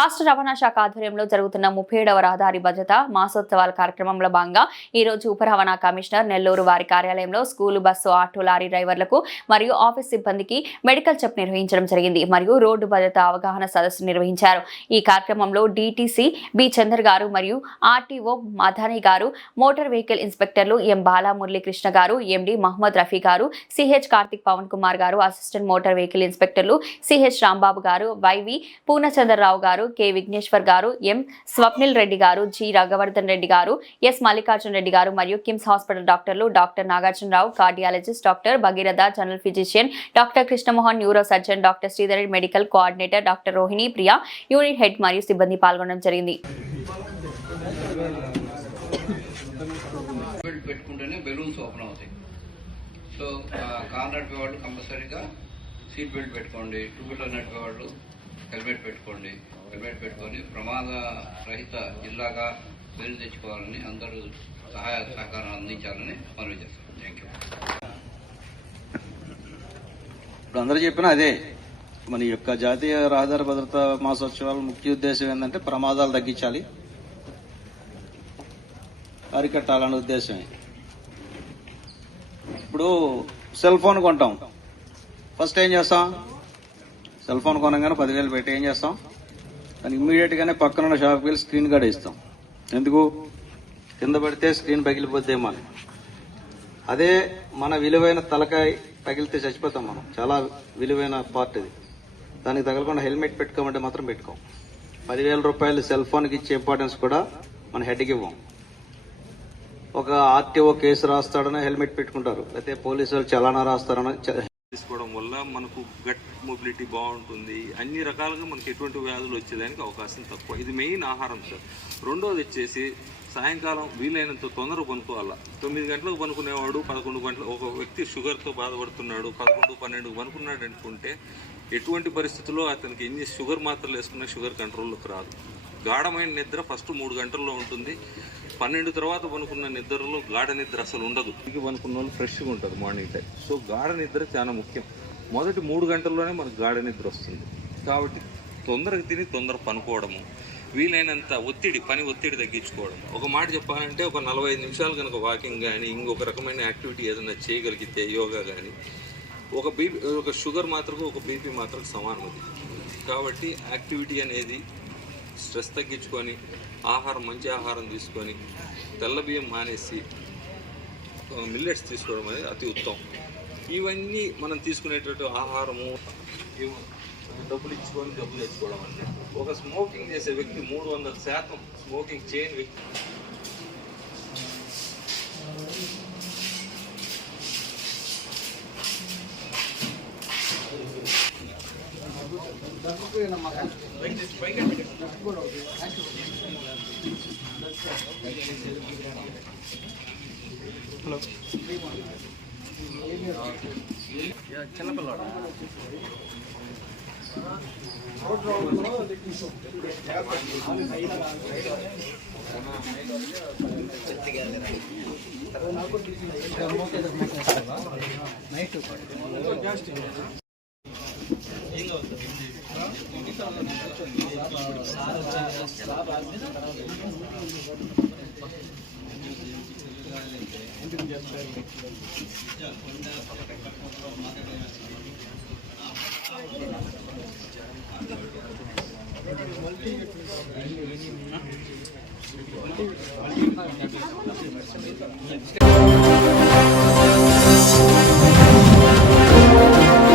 రాష్ట్ర రవాణా శాఖ ఆధ్వర్యంలో జరుగుతున్న 37వ రహదారి భద్రత మాసోత్సవాల కార్యక్రమంలో భాగంగా ఈ రోజు ఉప రవాణా కమిషనర్ నెల్లూరు వారి కార్యాలయంలో స్కూలు బస్సు ఆటో లారీ డ్రైవర్లకు మరియు ఆఫీస్ సిబ్బందికి మెడికల్ చెక్ నిర్వహించడం జరిగింది మరియు రోడ్డు భద్రత అవగాహన సదస్సు నిర్వహించారు। ఈ కార్యక్రమంలో డిటిసి బి చంద్ర గారు మరియు ఆర్టీఓ మధాని గారు, మోటార్ వెహికల్ ఇన్స్పెక్టర్లు ఎం బాలా మురళీకృష్ణ గారు, ఎండి మహమ్మద్ రఫీ గారు, CH Karthik Pavan Kumar garu, assistant motor vehicle ఇన్స్పెక్టర్లు సిహెచ్ రాంబాబు గారు, వైవి పూర్ణచంద్రరావు గారు, కె విఘ్నేశ్వర్ గారు, ఎం స్వప్నిల్ రెడ్డి గారు, జి రాఘవర్ధన్ రెడ్డి గారు, ఎస్ మల్లికార్జున రెడ్డి గారు మరియు కిమ్స్ హాస్పిటల్ డాక్టర్లు doctor Nagarjuna Rao, cardiologist doctor Bhagiratha, general physician doctor Krishnamohan, neuro surgeon doctor Sridhar, medical coordinator doctor Rohini Priya, unit head మరియు సిబ్బంది పాల్గొనడం జరిగింది। సో కార్ నడిపేవాళ్ళు కంపల్సరీగా సీట్ బెల్ట్ పెట్టుకోండి, టూ వీలర్ నడిపేవాళ్ళు హెల్మెట్ పెట్టుకోండి, హెల్మెట్ పెట్టుకొని ప్రమాద రహిత జిల్లాగా పేరు తెచ్చుకోవాలని అందరూ సహాయ సహకారం అందించాలని మనవి చేస్తాం। Thank you. ఇప్పుడు అందరూ చెప్పినా అదే మన యొక్క జాతీయ రహదారి భద్రతా మాసోత్సవాల ముఖ్య ఉద్దేశం ఏంటంటే ప్రమాదాలు తగ్గించాలి, అరికట్టాలనే ఉద్దేశమే। ఇప్పుడు సెల్ ఫోన్ కొంటాం, ఫస్ట్ ఏం చేస్తాం? సెల్ ఫోన్ కొనగానే 10,000 పెట్టి ఏం చేస్తాం? దాన్ని ఇమ్మీడియట్గానే పక్కన షాప్కి వెళ్ళి స్క్రీన్ గార్డ్ ఇస్తాం। ఎందుకు? కింద పడితే స్క్రీన్ పగిలిపోద్దేమో అని। అదే మన విలువైన తలకాయ పగిలితే చచ్చిపోతాం మనం, చాలా విలువైన పార్ట్ ఇది। దానికి తగలకుండా హెల్మెట్ పెట్టుకోమంటే మాత్రం పెట్టుకోం। 10,000 రూపాయలు సెల్ ఫోన్కి ఇచ్చే ఇంపార్టెన్స్ కూడా మన హెడ్కి ఇవ్వం। ఒక ఆర్టీఓ కేసు రాస్తాడని హెల్మెట్ పెట్టుకుంటారు, లేకపోతే పోలీసు వాళ్ళు చలానా రాస్తారని తీసుకోవడం వల్ల మనకు గట్ మొబిలిటీ బాగుంటుంది, అన్ని రకాలుగా మనకి ఎటువంటి వ్యాధులు వచ్చేదానికి అవకాశం తక్కువ। ఇది మెయిన్ ఆహారం సార్। రెండోది వచ్చేసి సాయంకాలం వీలైనంత తొందరగా పనుకోవాలా। 9 గంటలకు పనుకునేవాడు 11 గంటలు, ఒక వ్యక్తి షుగర్తో బాధపడుతున్నాడు 11, 12 పనుకున్నాడు అనుకుంటే ఎటువంటి పరిస్థితుల్లో అతనికి ఎన్ని షుగర్ మాత్రలు వేసుకున్నా షుగర్ కంట్రోల్లోకి రాదు। గాఢమైన నిద్ర ఫస్ట్ 3 గంటల్లో ఉంటుంది, 12 తర్వాత పనుకున్న నిద్రలో గాఢ నిద్ర అసలు ఉండదు। ఇంటికి పనుకున్న వాళ్ళు ఫ్రెష్గా ఉంటారు మార్నింగ్ టైం। సో గాఢ నిద్ర చాలా ముఖ్యం। మొదటి 3 గంటల్లోనే మనకు గాఢ నిద్ర వస్తుంది కాబట్టి తొందరగా తిని తొందర పనుకోవడము, వీలైనంత పని ఒత్తిడి తగ్గించుకోవడం। ఒక మాట చెప్పాలంటే ఒక 45 నిమిషాలు కనుక వాకింగ్ కానీ ఇంకొక రకమైన యాక్టివిటీ ఏదైనా చేయగలిగితే, యోగా కానీ, ఒక షుగర్ మాత్రకు ఒక బీపీ మాత్రకు సమానం అది। కాబట్టి యాక్టివిటీ అనేది స్ట్రెస్ తగ్గించుకొని మంచి ఆహారం తీసుకొని తెల్ల బియ్యం మానేసి మిల్లెట్స్ తీసుకోవడం అనేది అతి ఉత్తమం। ఇవన్నీ మనం తీసుకునేటట్టు ఆహారము డబ్బులు ఇచ్చుకొని డబ్బులు తెచ్చుకోవడం అంటే ఒక స్మోకింగ్ చేసే వ్యక్తి 300% స్మోకింగ్ చేయని వ్యక్తి చిన్నపిల్లవాడు multi